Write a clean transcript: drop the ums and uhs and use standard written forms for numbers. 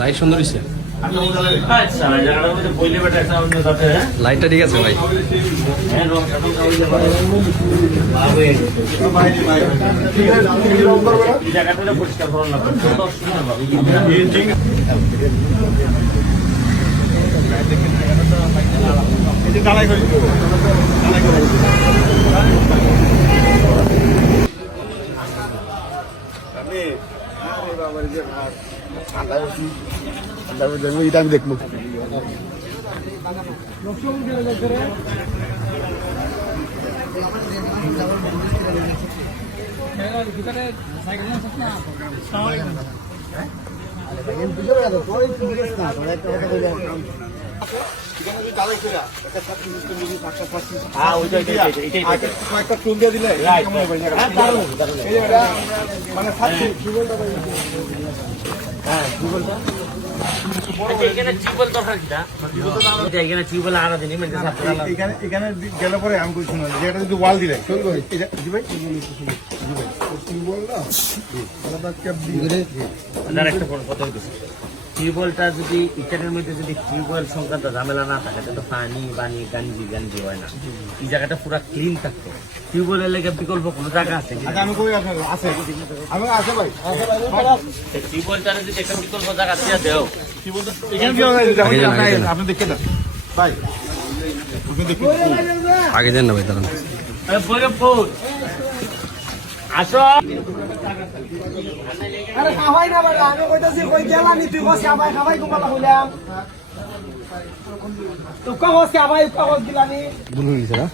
Light সুন্দর হয়েছে, লাইটটা ঠিক আছে ভাই। এটা আমি দেখবো। একটা চুল দিয়ে দিলে মানে এখানে গেলে পরে আমি বলছি না যে এটা যদি ওয়াল দিলে টিউবওয়েলটা যদি ইটারের মধ্যে যদি টিউবওয়েল সংক্রান্ত ঝামেলা না থাকে তাহলে পানি বানি গাঞ্জি হয় না। এই জায়গাটা পুরো ক্লিন থাকতো। টিউবওয়েলের লেগে বিকল্প কোনো জায়গা আছে? টিউবওয়েলটা যদি একটা বিকল্প জায়গা দিয়ে দেও, আপনি দেখে দেন ভাই, আগে দেন না ভাই, দাঁড়ান। আসো আরে খাওয়াই না বাবা, আমি কইতাছি কই গেলানি তুই কস খাওয়াই খাওয়াই কুমালা হইলাম তো কস খাওয়াই কস গিলানি ভুল হয়ে গেছে না।